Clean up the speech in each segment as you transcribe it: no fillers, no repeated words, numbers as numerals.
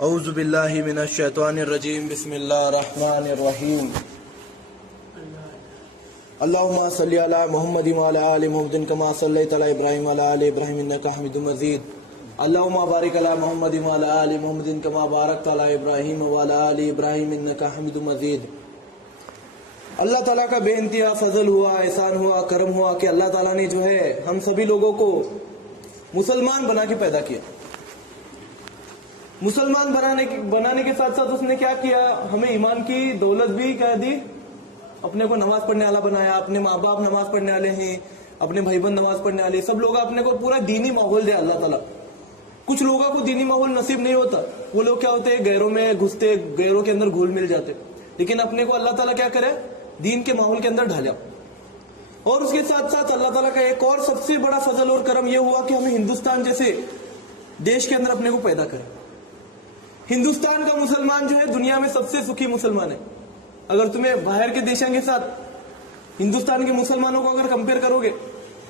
औज़ुबिल्लाहि मिनश्शैतानिर्रजीम बिस्मिल्लाहिर्रहमानिर्रहीम अल्लाहुम्मा सल्लि अला मुहम्मदिन व अला आलि मुहम्मदिन कमा सल्लैता अला इब्राहीम व अला आलि इब्राहीम इन्नका हमीदुम मजीद अल्लाहुम्मा बारिक अला मुहम्मदिन व अला आलि मुहम्मदिन कमा बारकता अला इब्राहीम व अला आलि इब्राहीम इन्नका हमीदुम मजीद। अल्लाह ताला का बेइंतहा फजल हुआ, एहसान हुआ, करम हुआ कि अल्लाह ताला ने जो है हम सभी लोगों को मुसलमान बना के पैदा किया। मुसलमान बनाने के साथ साथ उसने क्या किया, हमें ईमान की दौलत भी क्या दी, अपने को नमाज पढ़ने वाला बनाया, अपने माँ बाप नमाज पढ़ने वाले हैं, अपने भाई बहन नमाज पढ़ने वाले, सब लोग अपने को पूरा दीनी माहौल दिया अल्लाह ताला। कुछ लोगों को दीनी माहौल नसीब नहीं होता, वो लोग क्या होते हैं, गैरों में घुसते, गैरों के अंदर घुल मिल जाते। लेकिन अपने को अल्लाह ताला क्या करे, दीन के माहौल के अंदर ढाला। और उसके साथ साथ अल्लाह ताला का एक और सबसे बड़ा फजल और करम यह हुआ कि हमें हिंदुस्तान जैसे देश के अंदर अपने को पैदा करे। हिंदुस्तान का मुसलमान जो है दुनिया में सबसे सुखी मुसलमान है। अगर तुम्हें बाहर के देशों के साथ हिंदुस्तान के मुसलमानों को अगर कंपेयर करोगे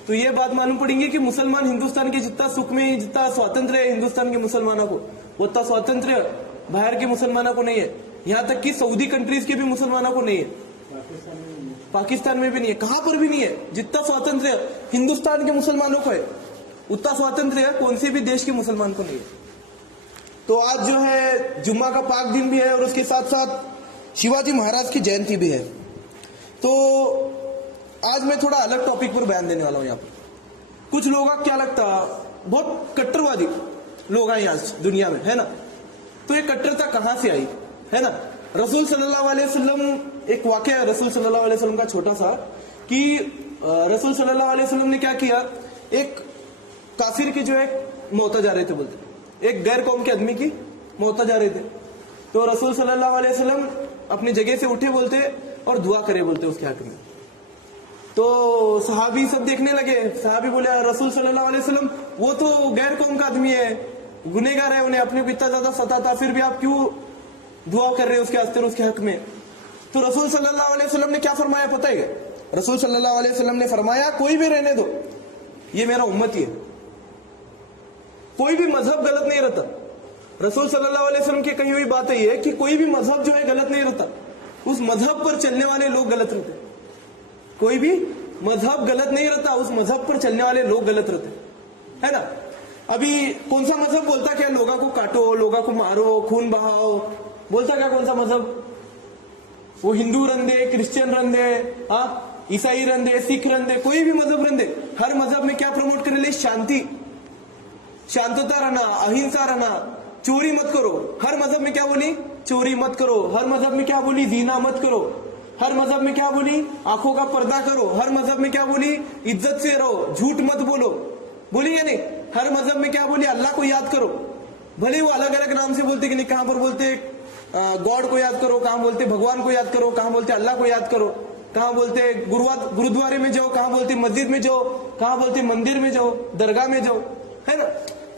तो ये बात मालूम पड़ेगी कि मुसलमान हिंदुस्तान के जितना सुख में, जितना स्वातंत्र है हिंदुस्तान के मुसलमानों को, उतना स्वातंत्र बाहर के मुसलमानों को नहीं है। यहाँ तक कि सऊदी कंट्रीज के भी मुसलमानों को नहीं है, पाकिस्तान में भी नहीं है, कहां पर भी नहीं है। जितना स्वातंत्र हिंदुस्तान के मुसलमानों को है उतना स्वातंत्र कौन से भी देश के मुसलमान को नहीं है। तो आज जो है जुम्मा का पाक दिन भी है और उसके साथ साथ शिवाजी महाराज की जयंती भी है। तो आज मैं थोड़ा अलग टॉपिक पर बयान देने वाला हूं। यहाँ पर कुछ लोगों का क्या लगता, बहुत कट्टरवादी लोग हैं आज दुनिया में, है ना। तो ये कट्टरता कहां से आई, है ना। रसूल सल्लल्लाहु अलैहि वसल्लम, एक वाकया है रसूल सल्लल्लाहु अलैहि वसल्लम का छोटा सा, कि रसूल सल्लल्लाहु अलैहि वसल्लम ने क्या किया, एक काफिर की जो है मौत जा रहे थे, बोलते एक गैर कौम के आदमी की मौत जा रहे थे। तो रसूल सल्लल्लाहु अलैहि वसल्लम अपनी जगह से उठे बोलते और दुआ करे बोलते उसके हक में। तो सहाबी सब देखने लगे, सहाबी बोले रसूल सल्लल्लाहु अलैहि वसल्लम वो तो गैर कौम का आदमी है, गुनहगार है, उन्हें अपने को इतना ज्यादा सताता, फिर भी आप क्यों दुआ कर रहे हैं उसके अस्तर उसके हक में। तो रसूल सल्लल्लाहु अलैहि वसल्लम ने क्या फरमाया पता है क्या? रसूल सल्लल्लाहु अलैहि वसल्लम ने फरमाया कोई भी रहने दो, ये मेरा उम्मती है। कोई भी मजहब गलत नहीं रहता। रसूल सल्लल्लाहु अलैहि वसल्लम की कही हुई बात है ये कि कोई भी मजहब जो है गलत नहीं रहता, उस मजहब पर चलने वाले लोग गलत रहते। कोई भी मजहब गलत नहीं रहता, उस मजहब पर चलने वाले लोग गलत रहते, है ना। अभी कौन सा मजहब बोलता क्या लोगों को काटो, लोगों को मारो, खून बहाओ, बोलता क्या कौन सा मजहब? वो हिंदू रंदे, क्रिश्चियन रंदे, ईसाई रंदे, सिख रंदे, कोई भी मजहब रंदे, हर मजहब में क्या प्रमोट करने ले? शांति, शांतता रहना, अहिंसा रहना, चोरी मत करो। हर मजहब में क्या बोली? चोरी मत करो। हर मजहब में क्या बोली? जीना मत करो। हर मजहब में क्या बोली? आंखों का पर्दा करो। हर मजहब में क्या बोली? इज्जत से रहो, झूठ मत बोलो, बोली या नहीं? हर मजहब में क्या बोली? अल्लाह को याद करो। भले वो अलग अलग नाम से बोलते कि नहीं, कहां पर बोलते गॉड को याद करो, कहां बोलते भगवान को याद करो, कहां बोलते अल्लाह को याद करो, कहां बोलते गुरुद्वारे में जाओ, कहां बोलते मस्जिद में जाओ, कहां बोलते मंदिर में जाओ, दरगाह में जाओ, है ना।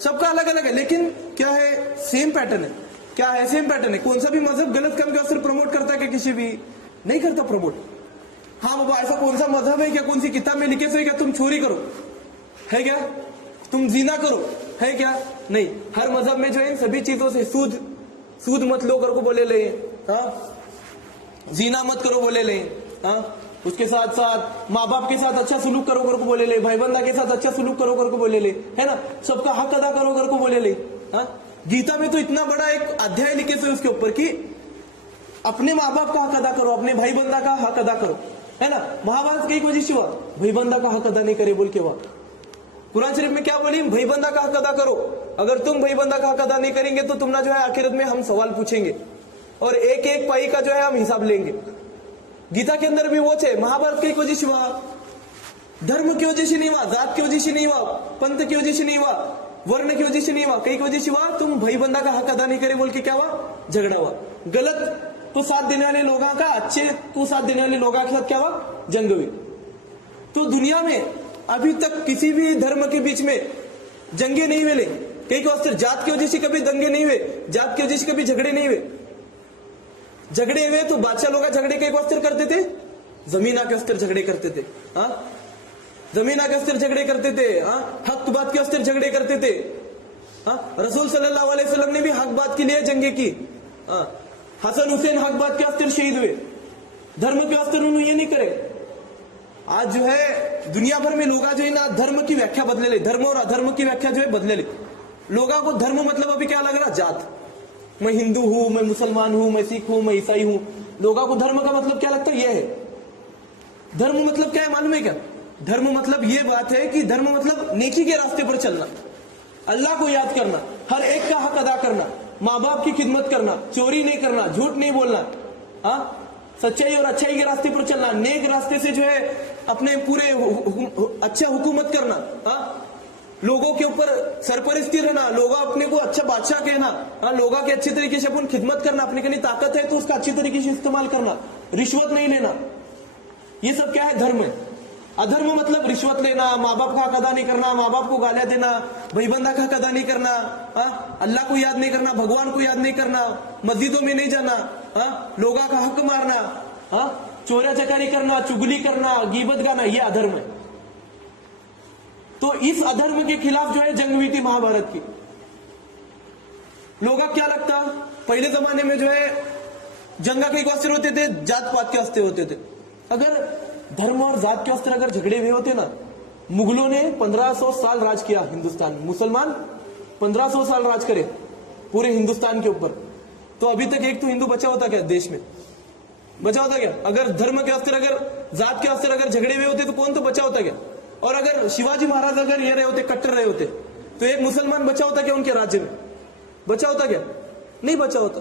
सबका अलग अलग है, लेकिन क्या है, सेम पैटर्न है। क्या है? सेम पैटर्न है। कौन सा भी मजहब गलत काम का सिर्फ प्रमोट करता है क्या? किसी भी नहीं करता प्रमोट। हाँ बाबा, ऐसा कौन सा मजहब है क्या, कौन सी किताब में लिखे से क्या तुम चोरी करो, है क्या? तुम जीना करो, है क्या? नहीं। हर मजहब में जो है सभी चीजों से सूद मत लो कर को बोले ले, जीना मत करो बोले ले, उसके साथ साथ माँ बाप के साथ अच्छा सुलूक करो कर को बोले ले, भाई बंदा के साथ अच्छा सुलूक करो कर को बोले ले, है ना। सबका हक अदा करो कर को बोले ले। गीता में तो इतना बड़ा एक अध्याय लिखे थे उसके ऊपर कि अपने माँ बाप का हक अदा करो, अपने भाई बंदा का हक अदा करो, है ना। महाभारत की वजह से हुआ भाई बंदा का हक अदा नहीं करे बोल के हुआ। कुरान शरीफ में क्या बोली? भाई बंदा का हक अदा करो। अगर तुम भाई बंदा का हक अदा नहीं करेंगे तो तुम ना जो है आखिरत में हम सवाल पूछेंगे और एक एक पाई का जो है हम हिसाब लेंगे। गीता के अंदर भी वो है। महाभारत की वजह से हुआ, धर्म की वजह से नहीं हुआ, जात की वजह से नहीं हुआ, पंथ की वजह से नहीं हुआ, वर्ण की वजह से नहीं हुआ, कई की वजह से हुआ। तुम भाई बंदा का हक अदा नहीं करे बोल के क्या हुआ? झगड़ा हुआ। गलत तो साथ देने वाले लोगों का, अच्छे तो साथ देने वाले लोगों के साथ क्या हुआ? जंग हुई। तो दुनिया में अभी तक किसी भी धर्म के बीच में जंगे नहीं मिले। कई को जात की वजह से कभी दंगे नहीं हुए, जात की वजह से कभी झगड़े नहीं हुए। झगड़े हुए तो बादशाह लोग झगड़े कई को अस्तर करते थे, जमीन के अस्तर झगड़े करते थे, जमीन के अस्तर झगड़े करते थे, हक बात के अस्तर झगड़े करते थे। रसूल सल्लल्लाहु अलैहि वसल्लम ने भी हक बात के लिए जंगे की। हसन हुसैन हक बात के वास्ते शहीद हुए, धर्म के वास्ते उन्होंने ये नहीं करे। आज जो है दुनिया भर में लोग जो है ना धर्म की व्याख्या बदले ले, धर्म और अधर्म की व्याख्या जो है बदले ले। लोगों को धर्म मतलब अभी क्या लग रहा, जात। मैं हिंदू हूं, मैं मुसलमान हूं, मैं सिख हूं, मैं ईसाई हूं। लोगों को धर्म का मतलब क्या लगता है, यह है। धर्म मतलब क्या है मालूम है क्या? धर्म मतलब ये बात है कि धर्म मतलब नेकी के रास्ते पर चलना, अल्लाह को याद करना, हर एक का हक अदा करना, माँ बाप की खिदमत करना, चोरी नहीं करना, झूठ नहीं बोलना, सच्चाई और अच्छाई के रास्ते पर चलना, नेक रास्ते से जो है अपने पूरे अच्छा हुकूमत करना, लोगों के ऊपर सरपरस्ती रहना, लोगों अपने को अच्छा बादशाह कहना, लोगों के अच्छे तरीके से अपन खिदमत करना, अपने के लिए ताकत है तो उसका अच्छे तरीके से इस्तेमाल करना, रिश्वत नहीं लेना। ये सब क्या है, धर्म है। अधर्म मतलब रिश्वत लेना, माँ बाप का हक अदा नहीं करना, माँ बाप को गालियां देना, भाईबंदा का हक अदा नहीं करना, अल्लाह को याद नहीं करना, भगवान को याद नहीं करना, मस्जिदों में नहीं जाना, लोगों का हक मारना, चोरा चकारी करना, चुगली करना, गीबत गाना, ये अधर्म है। तो इस अधर्म के खिलाफ जो है जंग हुई थी महाभारत की। लोगों क्या लगता, पहले जमाने में जो है जंगा के वास्ते होते थे, जात पात के वास्ते होते थे। अगर धर्म और जात के वास्ते अगर झगड़े हुए होते ना, मुगलों ने 1500 साल राज किया हिंदुस्तान, मुसलमान 1500 साल राज करे पूरे हिंदुस्तान के ऊपर, तो अभी तक एक तो हिंदू बचा होता क्या देश में? बचा होता क्या? अगर धर्म के वास्ते अगर जात के वास्ते अगर झगड़े हुए होते तो कौन तो बचा होता क्या? और अगर शिवाजी महाराज अगर ये रहे होते, कट्टर रहे होते, तो एक मुसलमान बचा होता क्या उनके राज्य में? बचा होता क्या? नहीं बचा होता।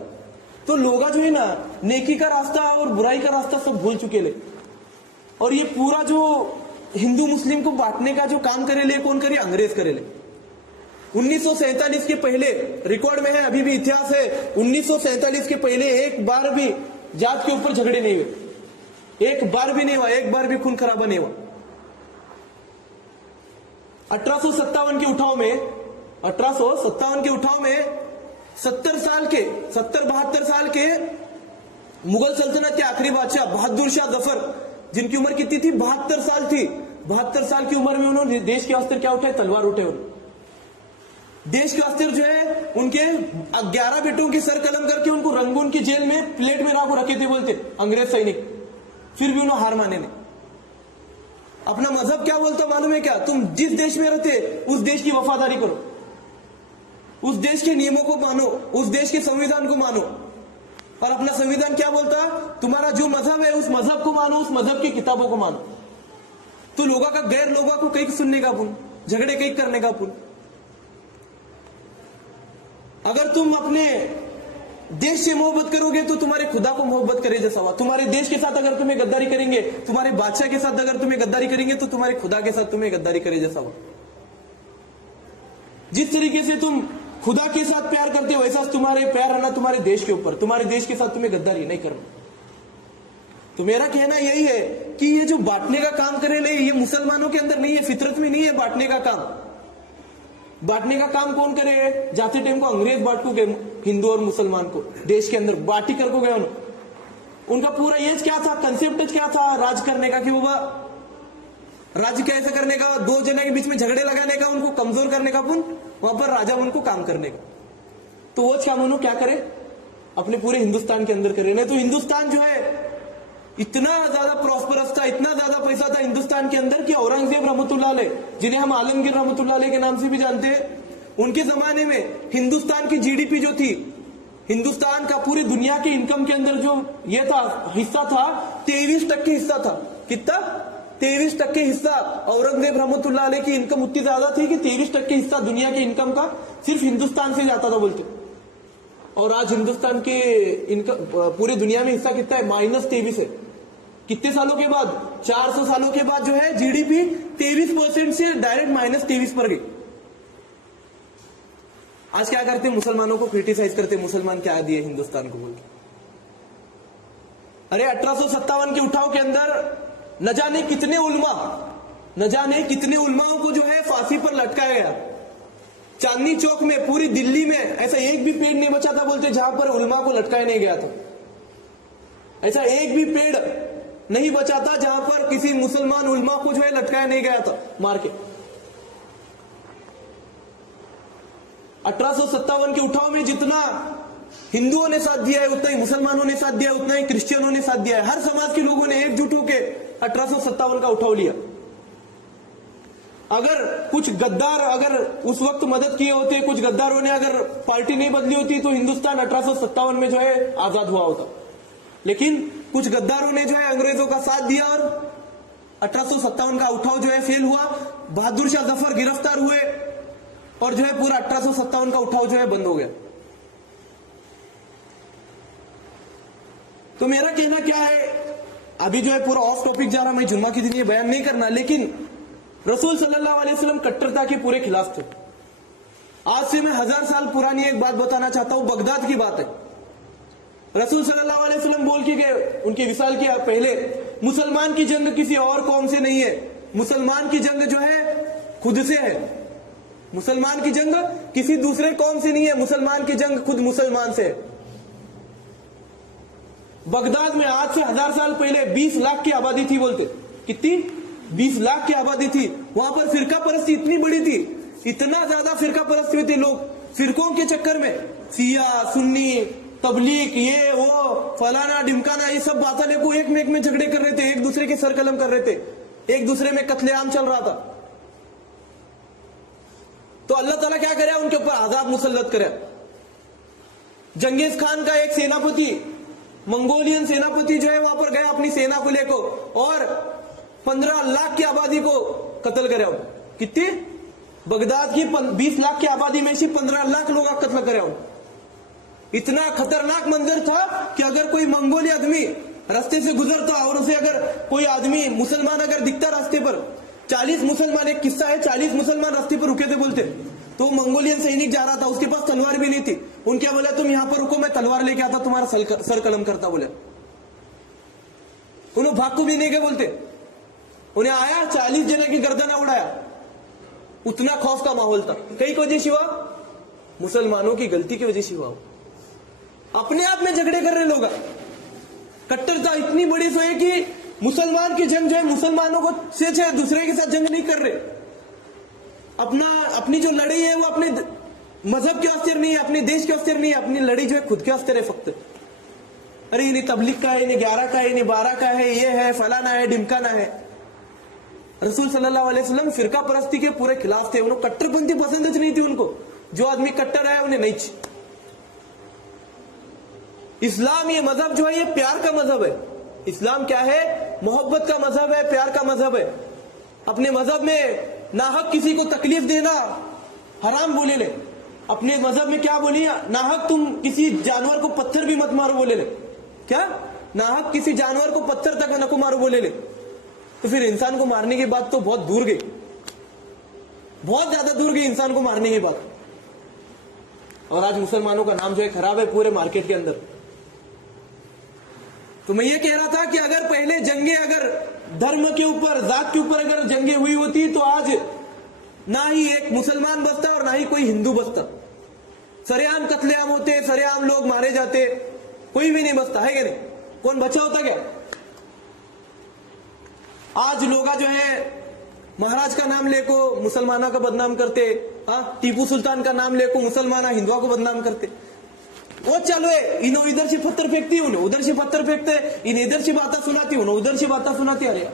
तो लोग जो है ना नेकी का रास्ता और बुराई का रास्ता सब भूल चुके ले, और ये पूरा जो हिंदू मुस्लिम को बांटने का जो काम करे ले, कौन करे? अंग्रेज करे ले। 1947 के पहले रिकॉर्ड में है, अभी भी इतिहास है, 1947 के पहले एक बार भी जात के ऊपर झगड़े नहीं हुए, एक बार भी नहीं हुआ, एक बार भी खून खराबा नहीं हुआ। 1857 के उठाव में 70-72 साल के मुगल सल्तनत के आखिरी बादशाह बहादुर शाह जफर, जिनकी उम्र कितनी थी? 72 साल थी। 72 साल की उम्र में उन्होंने देश के वास्ते क्या उठाए? तलवार उठे। देश के वास्ते जो है उनके 11 बेटों के सर कलम करके उनको रंगून की जेल में प्लेट में राखो रखे थे, बोलते अंग्रेज सैनिक, फिर भी उन्होंने हार माने नहीं। अपना मजहब क्या बोलता मालूम है क्या? तुम जिस देश में रहते उस देश की वफादारी करो, उस देश के नियमों को मानो, उस देश के संविधान को मानो। और अपना संविधान क्या बोलता? तुम्हारा जो मजहब है उस मजहब को मानो, उस मजहब की किताबों को मानो। तो लोगों का गैर लोगों को कहीं सुनने का पुन, झगड़े कहीं करने का पुन। अगर तुम अपने देश से मोहब्बत करोगे तो तुम्हारे खुदा को मोहब्बत करे जैसा हुआ। तुम्हारे देश के साथ अगर तुम्हें गद्दारी करेंगे, तुम्हारे बादशाह के साथ अगर तुम्हें गद्दारी करेंगे तो तुम्हारे खुदा के साथ तुम्हें गद्दारी करे जैसा हुआ। जिस तरीके से तुम खुदा के साथ प्यार करते हो वैसा तुम्हारे प्यार रहना तुम्हारे देश के ऊपर, तुम्हारे देश के साथ तुम्हें गद्दारी नहीं करना। तो मेरा कहना यही है कि ये जो बांटने का काम करे ले, ये मुसलमानों के अंदर नहीं है, फितरत में नहीं है बांटने का काम। बांटने का काम कौन करे? जाते टाइम को अंग्रेज बांट को गए हिंदू और मुसलमान को, देश के अंदर बांटी कर को गए। उनका पूरा ये क्या था, कंसेप्ट क्या था राज करने का, कि वो राज्य कैसे करने का, दो जने के बीच में झगड़े लगाने का, उनको कमजोर करने का, वहां पर राजा उनको काम करने का। तो वो क्या उन्होंने क्या करे? अपने पूरे हिंदुस्तान के अंदर करे। नहीं तो हिंदुस्तान जो है इतना ज्यादा प्रॉस्परस था, इतना ज्यादा पैसा था हिंदुस्तान के अंदर कि औरंगजेब रहमतुल्लाह अलैह, जिन्हें हम आलमगीर रहमतुल्लाह अलैह के नाम से भी जानते हैं, उनके जमाने में हिंदुस्तान की जीडीपी जो थी, हिंदुस्तान का पूरी दुनिया के इनकम के अंदर जो ये था हिस्सा था, 23% हिस्सा था। कितना? 23% हिस्सा। औरंगजेब रहमतुल्लाह अलैह की इनकम उतनी ज्यादा थी कि 23% हिस्सा दुनिया के इनकम का सिर्फ हिंदुस्तान से जाता था बोलते। और आज हिंदुस्तान के इनकम पूरी दुनिया में हिस्सा कितना है? -23 है। कितने सालों के बाद? 400 सालों के बाद जो है जीडीपी 23% से डायरेक्ट -23 पर गई। आज क्या करते? मुसलमानों को क्रिटिसाइज करते, मुसलमान क्या दिए हिंदुस्तान को बोल के। अरे 1857 के उठाव के अंदर न जाने कितने उलमाओं को जो है फांसी पर लटकाया गया। चांदनी चौक में, पूरी दिल्ली में ऐसा एक भी पेड़ नहीं बचा था बोलते जहां पर उलमा को लटकाया नहीं गया था। ऐसा एक भी पेड़ नहीं बचा था जहां पर किसी मुसलमान उलमा को जो है लटकाया नहीं गया था मार के। 1857 के उठाव में जितना हिंदुओं ने साथ दिया है उतना ही मुसलमानों ने साथ दिया है, उतना ही क्रिश्चियनों ने साथ दिया है। हर समाज के लोगों ने एकजुट होकर 1857 का उठाव लिया। अगर कुछ गद्दार अगर उस वक्त मदद किए होते, कुछ गद्दारों ने अगर पार्टी नहीं बदली होती तो हिंदुस्तान 1857 में जो है आजाद हुआ होता। लेकिन कुछ गद्दारों ने जो है अंग्रेजों का साथ दिया और 1857 का उठाव जो है फेल हुआ। बहादुर शाह जफर गिरफ्तार हुए और जो है पूरा 1857 का उठाव जो है बंद हो गया। तो मेरा कहना क्या है, अभी जो है पूरा ऑफ टॉपिक जा रहा, मैं जुम्मा के दिन ये बयान नहीं करना, लेकिन रसूल सल्लल्लाहु अलैहि वसल्लम कट्टरता के पूरे खिलाफ थे। आज से मैं 1000 साल पुरानी एक बात बताना चाहता हूं, बगदाद की बात है। रसूल सल्लल्लाहु अलैहि वसल्लम बोल के गए उनके विसाल के पहले, मुसलमान की जंग किसी और कौम से नहीं है, मुसलमान की जंग जो है खुद से है। मुसलमान की जंग किसी दूसरे कौम से नहीं है, मुसलमान की जंग खुद मुसलमान से है। बगदाद में आज से 1000 साल पहले 20 लाख की आबादी थी। बोलते कितनी? 20 लाख की आबादी थी। वहां पर फिरका परस्ती इतनी बड़ी थी, इतना ज्यादा फिरका परस्ती में थे लोग। फिरकों के चक्कर में सिया, सुन्नी, तबलीग, ये वो फलाना ढिमकाना, ये सब बातें को एक में झगड़े कर रहे थे, एक दूसरे के सर कलम कर रहे थे, एक दूसरे में कत्लेआम चल रहा था। तो अल्लाह ताला क्या करे, उनके ऊपर आजाब मुसल्लत करे। जंगीज खान का एक सेनापति, मंगोलियन सेनापति जो है वहां पर गया अपनी सेना को लेकर और 15 लाख की आबादी को कत्ल करे। कितनी? बगदाद की 20 लाख की आबादी में से 15 लाख लोग कत्ल करे। इतना खतरनाक मंजर था कि अगर कोई मंगोली आदमी रास्ते से गुजरता और उसे अगर कोई आदमी मुसलमान अगर दिखता रास्ते पर, 40 मुसलमान, एक किस्सा है, 40 मुसलमान रास्ते पर रुके थे बोलते। तो मंगोलियन सैनिक जा रहा था, उसके पास तलवार भी नहीं थी। उनके बोला तुम यहां पर रुको, मैं तलवार लेके आता, तुम्हारा सर कलम करता। बोले उन्हें भाग को भी नहीं गए बोलते। उन्हें आया 40 जने की गर्दना उड़ाया। उतना खौफ का माहौल था। कई वजह से हुआ, मुसलमानों की गलती की वजह से हुआ। अपने आप में झगड़े कर रहे लोग। कट्टरता इतनी बड़ी सो है कि मुसलमान की जंग जो है मुसलमानों को से दूसरे के साथ जंग नहीं कर रहे। अपनी जो लड़ाई है वो अपने मजहब के अस्तर नहीं है, अपने देश के अस्तर नहीं है, अपनी लड़ाई जो है खुद के अस्तर है फक्त। अरे इन्हें तबलीग का है, इन्हें 11 का है, इन्हें 12 का है, ये है, फलाना है, ढिमकाना है। रसूल सल्लल्लाहु अलैहि वसल्लम फिरका परस्ती के पूरे खिलाफ थे। उन्हें कट्टरपंथी पसंद नहीं थी उनको। जो आदमी कट्टर है उन्हें नहीं। इस्लाम ये मजहब जो है ये प्यार का मजहब है। इस्लाम क्या है? मोहब्बत का मजहब है, प्यार का मजहब है। अपने मजहब में नाहक किसी को तकलीफ देना हराम बोले ले। अपने मजहब में क्या बोली? नाहक तुम किसी जानवर को पत्थर भी मत मारो बोले ले। क्या? नाहक किसी जानवर को पत्थर तक न को मारो बोले ले। तो फिर इंसान को मारने की बात तो बहुत दूर गई, बहुत ज्यादा दूर गई इंसान को मारने की बात। और आज मुसलमानों का नाम जो है खराब है पूरे मार्केट के अंदर। तो मैं ये कह रहा था कि अगर पहले जंगे अगर धर्म के ऊपर, जात के ऊपर अगर जंगे हुई होती तो आज ना ही एक मुसलमान बचता और ना ही कोई हिंदू बचता। सरेआम कत्लेआम होते, सरेआम लोग मारे जाते, कोई भी नहीं बचता है क्या? नहीं, कौन बचा होता क्या? आज लोग जो है महाराज का नाम लेको मुसलमाना का बदनाम करते, टीपू सुल्तान का नाम लेको मुसलमाना हिंदुआ को बदनाम करते। वो चलो है, इन्हों इधर से पत्थर फेंकती, उन्हें उधर से पत्थर फेंकते, इन्हें इधर से बातें सुनाती, उन्हें उधर से बातें सुनाती। अरे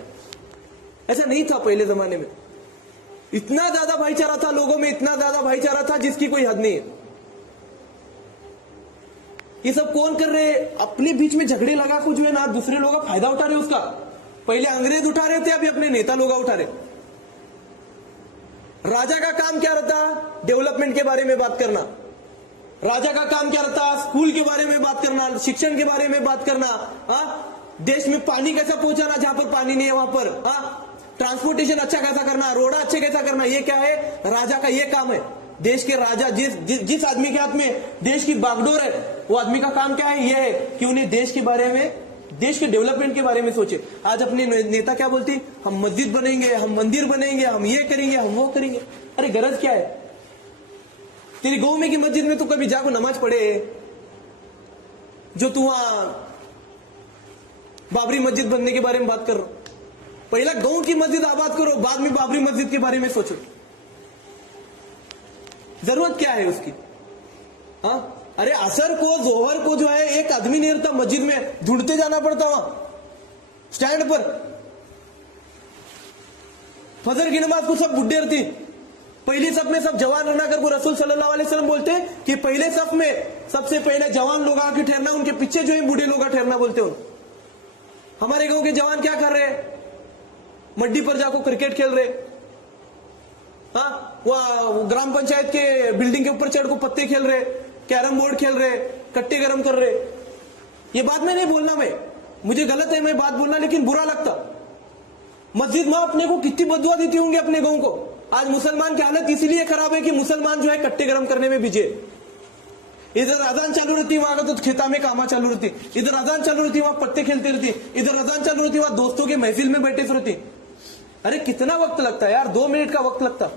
ऐसा नहीं था पहले जमाने में। इतना ज्यादा भाईचारा था लोगों में, इतना ज्यादा भाईचारा था जिसकी कोई हद नहीं है। ये सब कौन कर रहे? अपने बीच में झगड़े लगा को जो है ना दूसरे लोग का फायदा उठा रहे उसका। पहले अंग्रेज उठा रहे थे, अभी अपने नेता लोग उठा रहे। राजा का काम क्या रहता? डेवलपमेंट के बारे में बात करना। राजा का काम क्या रहता? स्कूल के बारे में बात करना, शिक्षण के बारे में बात करना, देश में पानी कैसा पहुंचाना जहां पर पानी नहीं है वहां पर, ट्रांसपोर्टेशन अच्छा कैसा करना, रोड अच्छे कैसा करना। ये क्या है? राजा का ये काम है। देश के राजा जिस आदमी के हाथ में देश की बागडोर है वो आदमी का काम क्या है? ये है कि उन्हें देश के बारे में, देश के डेवलपमेंट के बारे में सोचे। आज अपने नेता क्या बोलती? हम मस्जिद बनेंगे, हम मंदिर बनेंगे, हम ये करेंगे, हम वो करेंगे। अरे गरज क्या है? तेरी गांव में की मस्जिद में तो कभी जाको नमाज पढ़े? जो तू वहां बाबरी मस्जिद बनने के बारे में बात कर रहा हो। पहला गांव की मस्जिद आबाद करो, बाद में बाबरी मस्जिद के बारे में सोचो। जरूरत क्या है उसकी? हाँ, अरे असर को जोहर को जो है एक आदमी नहीं रहता मस्जिद में, ढूंढते जाना पड़ता वहां स्टैंड पर। फजर की नमाज को सब बुढ़े रहती, पहली सफ में सब जवान रहना कर वो रसूल सल्लल्लाहु अलैहि वसल्लम बोलते कि पहले सफ में सबसे पहले जवान लोग आके ठहरना, उनके पीछे जो है बूढ़े लोग ठहरना बोलते हो। हमारे गांव के जवान क्या कर रहे हैं? मड्डी पर जाकर क्रिकेट खेल रहे, हाँ, वह ग्राम पंचायत के बिल्डिंग के ऊपर चढ़ को पत्ते खेल रहे, कैरम बोर्ड खेल रहे, कट्टे गरम कर रहे। ये बात मैं नहीं बोलना, मैं मुझे गलत है मैं बात बोलना, लेकिन बुरा लगता। मस्जिद में अपने को कितनी बदुआ देती होंगी अपने गांव को। आज मुसलमान की हालत इसीलिए खराब है कि मुसलमान जो है कट्टे गरम करने में बिजे। इधर अजान चालू रहती, वहां का तो खेता में कामा चालू रहती, इधर अजान चालू रहती, वहां पत्ते खेलते रहती, इधर अजान चालू रहती, वहां दोस्तों के महफिल में बैठे रहती। अरे कितना वक्त लगता है यार, 2 मिनट का वक्त लगता।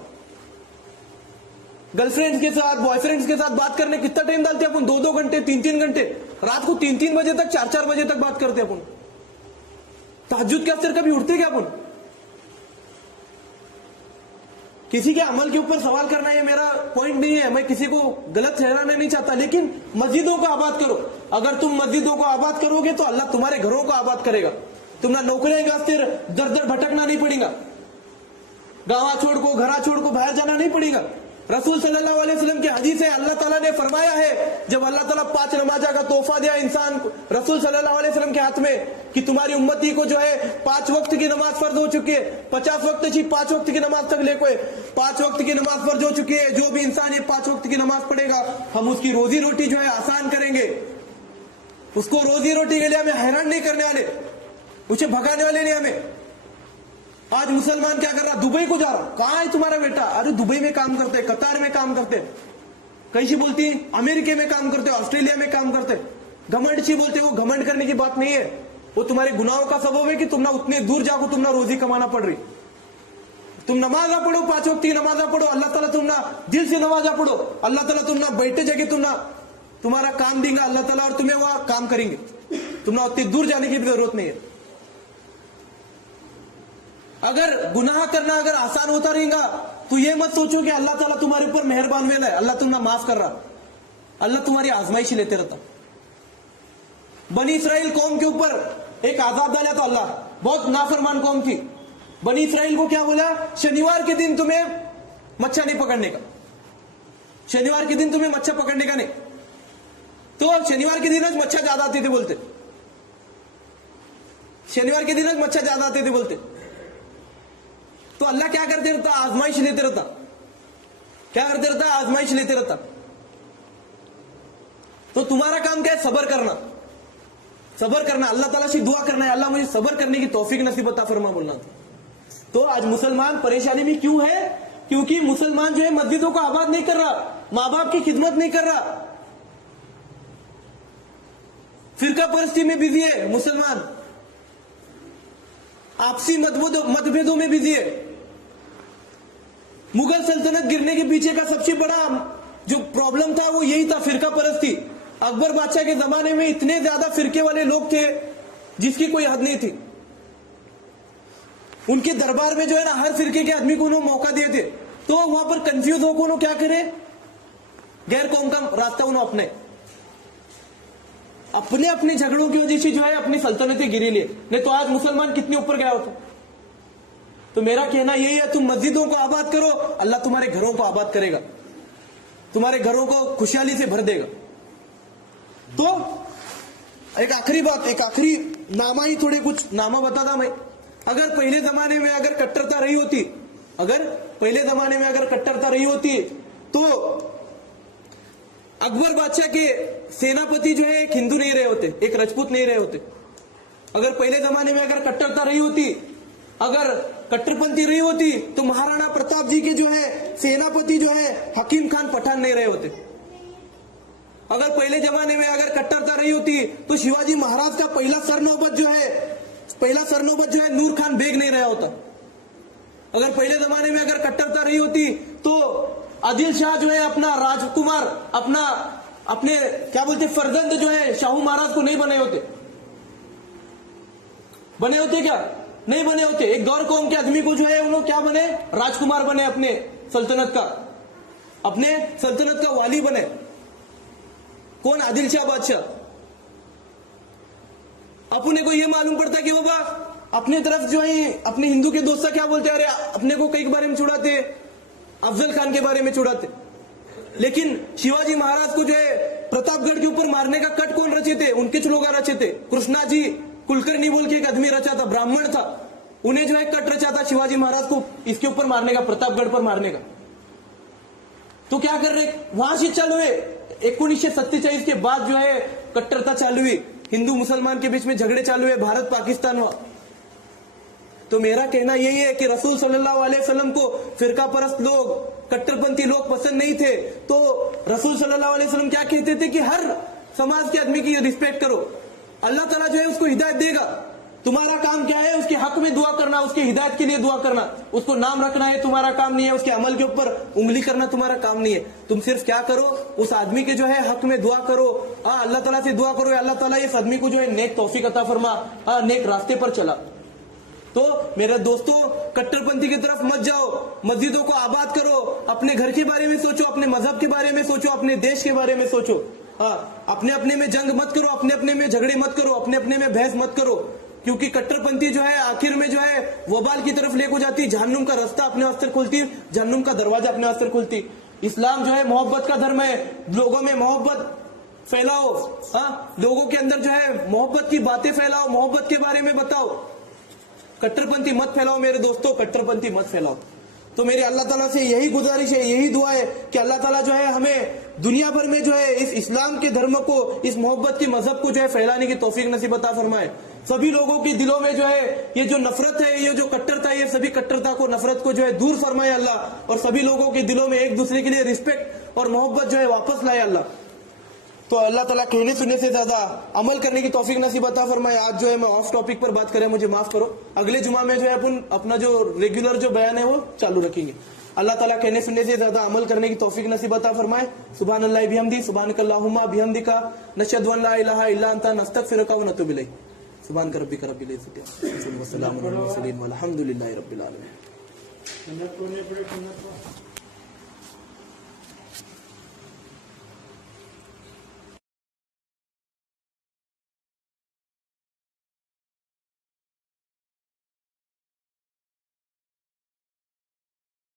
गर्लफ्रेंड्स के साथ बॉयफ्रेंड्स के साथ बात करने कितना टाइम डालते अपन? 2-2 घंटे, 3-3 घंटे, रात को 3-3 बजे तक, 4-4 बजे तक बात करते अपन। तहज्जुद के अफसर कभी उठते क्या अपन? किसी के अमल के ऊपर सवाल करना ये मेरा पॉइंट नहीं है, मैं किसी को गलत ठहराना नहीं चाहता, लेकिन मस्जिदों को आबाद करो। अगर तुम मस्जिदों को आबाद करोगे तो अल्लाह तुम्हारे घरों को आबाद करेगा। तुम्हारा नौकरियां वास्ते दर दर भटकना नहीं पड़ेगा, गाँव छोड़ को घरा छोड़ को बाहर जाना नहीं पड़ेगा। रसूल सल्लल्लाहु अलैहि वसल्लम की हदीस है, अल्लाह ताला ने फरमाया है, जब अल्लाह ताला 5 नमाजा का तोहफा दिया इंसान रसूल सल्लल्लाहु अलैहि वसल्लम के हाथ में कि तुम्हारी उम्मती को जो है 5 वक्त की नमाज फर्ज हो चुकी है, 50 वक्त जी 5 वक्त की नमाज तक ले कोई 5 वक्त की नमाज फर्ज हो चुकी है। जो भी इंसान ये 5 वक्त की नमाज पढ़ेगा, हम उसकी रोजी रोटी जो है आसान करेंगे। उसको रोजी रोटी के लिए हमें हैरान नहीं करने वाले, उसे भगाने वाले नहीं हमें। आज मुसलमान क्या कर रहा? दुबई को जा रहा, कहां है तुम्हारा बेटा? अरे दुबई में काम करते, कतार में काम करते, कैसी बोलती अमेरिका में काम करते, ऑस्ट्रेलिया में काम करते, घमंड सी बोलते। वो घमंड करने की बात नहीं है, वो तुम्हारे गुनाहों का सबब है कि तुम ना उतने दूर जाको तुम ना रोजी कमाना पड़ रही। तुम नमाजा पढ़ो, 5 वक्त की नमाजा पढ़ो, अल्लाह ताला तुम ना दिल से नमाजा पढ़ो, अल्लाह ताला तुम ना बैठे जगह तुम ना तुम्हारा काम देगा अल्लाह ताला, और तुम्हें वहां काम करेंगे। तुम ना उतनी दूर जाने की भी जरूरत नहीं है। अगर गुनाह करना अगर आसान होता रहेगा तो ये मत सोचो कि अल्लाह ताला तुम्हारे ऊपर मेहरबान वेला है, अल्लाह तुम्हें माफ कर रहा। अल्लाह तुम्हारी आजमाइश लेते रहता। बनी इसराइल कौम के ऊपर एक आजाद डाला तो अल्लाह, बहुत नाफरमान कौम थी। बनी इसराइल को क्या बोला? शनिवार के दिन तुम्हें मच्छा नहीं पकड़ने का, शनिवार के दिन तुम्हें मच्छा पकड़ने का नहीं। तो शनिवार के दिन मच्छा ज्यादा आते थे बोलते, शनिवार के दिन मच्छा ज्यादा आते थे बोलते। तो अल्लाह क्या करते रहता? आजमाइश लेते रहता। क्या करते रहता? आजमाइश लेते रहता। तो तुम्हारा काम क्या है? सबर करना, सबर करना, अल्लाह ताला से दुआ करना है, अल्लाह मुझे सबर करने की तौफीक नसीब अता फरमा बोलना था। तो आज मुसलमान परेशानी में क्यों है? क्योंकि मुसलमान जो है मस्जिदों को आबाद नहीं कर रहा, माँ बाप की खिदमत नहीं कर रहा, फिरका परस्ती में बिजी है मुसलमान, आपसी मतभेदों में बिजी है। मुगल सल्तनत गिरने के पीछे का सबसे बड़ा जो प्रॉब्लम था वो यही था, फिरका परस्ती। अकबर बादशाह के जमाने में इतने ज्यादा फिरके वाले लोग थे जिसकी कोई हद नहीं थी। उनके दरबार में जो है ना हर फिरके के आदमी को उन्होंने मौका दिए थे। तो वहां पर कंफ्यूज होकर उन्होंने क्या करे? गैर कौम का रास्ता उन्होंने अपने अपने झगड़ों की वजह से जो है अपनी सल्तनतें गिरी लिए, नहीं तो आज मुसलमान कितने ऊपर गया होता। तो मेरा कहना यही है, तुम मस्जिदों को आबाद करो, अल्लाह तुम्हारे घरों को आबाद करेगा, तुम्हारे घरों को खुशहाली से भर देगा। तो एक आखिरी बात, एक आखिरी नामा ही थोड़े कुछ नामा बताता मैं। अगर पहले जमाने में अगर कट्टरता रही होती, अगर पहले जमाने में अगर कट्टरता रही होती तो अकबर बादशाह के सेनापति जो है एक हिंदू नहीं रहे होते, एक राजपूत नहीं रहे होते। अगर पहले जमाने में अगर कट्टरता रही होती, अगर कट्टरपंथी रही होती तो महाराणा प्रताप जी के जो है सेनापति जो है हकीम खान पठान नहीं रहे होते। अगर पहले जमाने में अगर कट्टरता रही होती तो शिवाजी महाराज का पहला सरनौबत जो है नूर खान बेग नहीं रहा होता। अगर पहले जमाने में अगर कट्टरता रही होती तो आदिल शाह जो है अपना राजकुमार अपने क्या बोलते फर्जंद जो है शाहू महाराज को नहीं बने होते। बने होते क्या? नहीं बने होते। एक गौर कौम के आदमी को जो है उन्होंने क्या बने? राजकुमार बने अपने सल्तनत का। अपने सल्तनत का वाली बने। कौन? आदिल शाह बादशाह। अपने को यह मालूम पड़ता कि बाबा अपने तरफ जो है अपने हिंदू के दोस्त क्या बोलते हैं, अरे अपने को कई के बारे में छुड़ाते, अफजल खान के बारे में छुड़ाते। लेकिन शिवाजी महाराज को जो है प्रतापगढ़ के ऊपर मारने का कट कौन रचे थे? उनके लोग रचे थे। कृष्णा जी कुलकर्णी बोल के एक आदमी रचा था, ब्राह्मण था, उन्हें जो है कट रचा था शिवाजी महाराज को इसके ऊपर मारने का, प्रतापगढ़ पर मारने का। तो क्या कर रहे? वहां से चालू है 1947 के बाद जो है कट्टरता चालू हुई, हिंदू मुसलमान के बीच में झगड़े चालू है, भारत पाकिस्तान हुआ। तो मेरा कहना यही है कि रसूल सल्लल्लाहु अलैहि वसल्लम को फिरका परस्त लोग, कट्टरपंथी लोग पसंद नहीं थे। तो रसूल सल्लल्लाहु अलैहि वसल्लम क्या कहते थे कि हर समाज के आदमी की रिस्पेक्ट करो, अल्लाह ताला जो है उसको हिदायत देगा। तुम्हारा काम क्या है? उसके हक में दुआ करना, उसके हिदायत के लिए दुआ करना। उसको नाम रखना है तुम्हारा काम नहीं है, उसके अमल के ऊपर उंगली करना तुम्हारा काम नहीं है। तुम सिर्फ क्या करो? उस आदमी के जो है हक में दुआ करो। अल्लाह ताला से दुआ करो, अल्लाह ताला इस आदमी को जो है नेक तौफीक अता फरमा, नेक रास्ते पर चला। तो मेरे दोस्तों, कट्टरपंथी की तरफ मत जाओ, मस्जिदों को आबाद करो, अपने घर के बारे में सोचो, अपने मजहब के बारे में सोचो, अपने देश के बारे में सोचो। अपने अपने में जंग मत करो, अपने अपने में झगड़े मत करो, अपने अपने में बहस मत करो, क्योंकि कट्टरपंथी जो है आखिर में जो है वबाल की तरफ लेको जाती, जहन्नुम का रास्ता अपने वास्ते खुलती, जहन्नुम का दरवाजा अपने वास्ते खुलती। इस्लाम जो है मोहब्बत का धर्म है, लोगों में मोहब्बत फैलाओ, लोगों के अंदर जो है मोहब्बत की बातें फैलाओ, मोहब्बत के बारे में बताओ, कट्टरपंथी मत फैलाओ मेरे दोस्तों, कट्टरपंथी मत फैलाओ। तो मेरी अल्लाह ताला से यही गुजारिश है, यही दुआ है कि अल्लाह ताला जो है हमें दुनिया भर में जो है इस इस्लाम के धर्म को, इस मोहब्बत के मजहब को जो है फैलाने की तौफीक नसीब अता फरमाए। सभी लोगों के दिलों में जो है ये जो नफरत है, ये जो कट्टरता है, ये सभी कट्टरता को, नफरत को जो है दूर फरमाए अल्लाह, और सभी लोगों के दिलों में एक दूसरे के लिए रिस्पेक्ट और मोहब्बत जो है वापस लाए अल्लाह। तो अल्लाह ताला कहने सुनने से ज्यादा अमल करने की तौफीक नसीब अता फरमाए। आज जो है मैं ऑफ टॉपिक पर बात करें, मुझे माफ करो। अगले जुमा में जो है अपन अपना जो रेगुलर जो बयान है वो चालू रखेंगे। अल्लाह ताला कहने सुनने से ज्यादा अमल करने की तौफीक नसीब अता फरमाए। सुभान अल्लाह बिहम्दी, सुभानकल्लाहुम्मा बिहम्दिका, नशहदु अन ला इलाहा इल्ला अंता, नस्तगफिरुका व नतूबु इलैक। सुभान रब्बिका रब्बिल इज्जति व सलामुन अलल मुरसलीन वल्हम्दुलिल्लाहि रब्बिल आलमीन।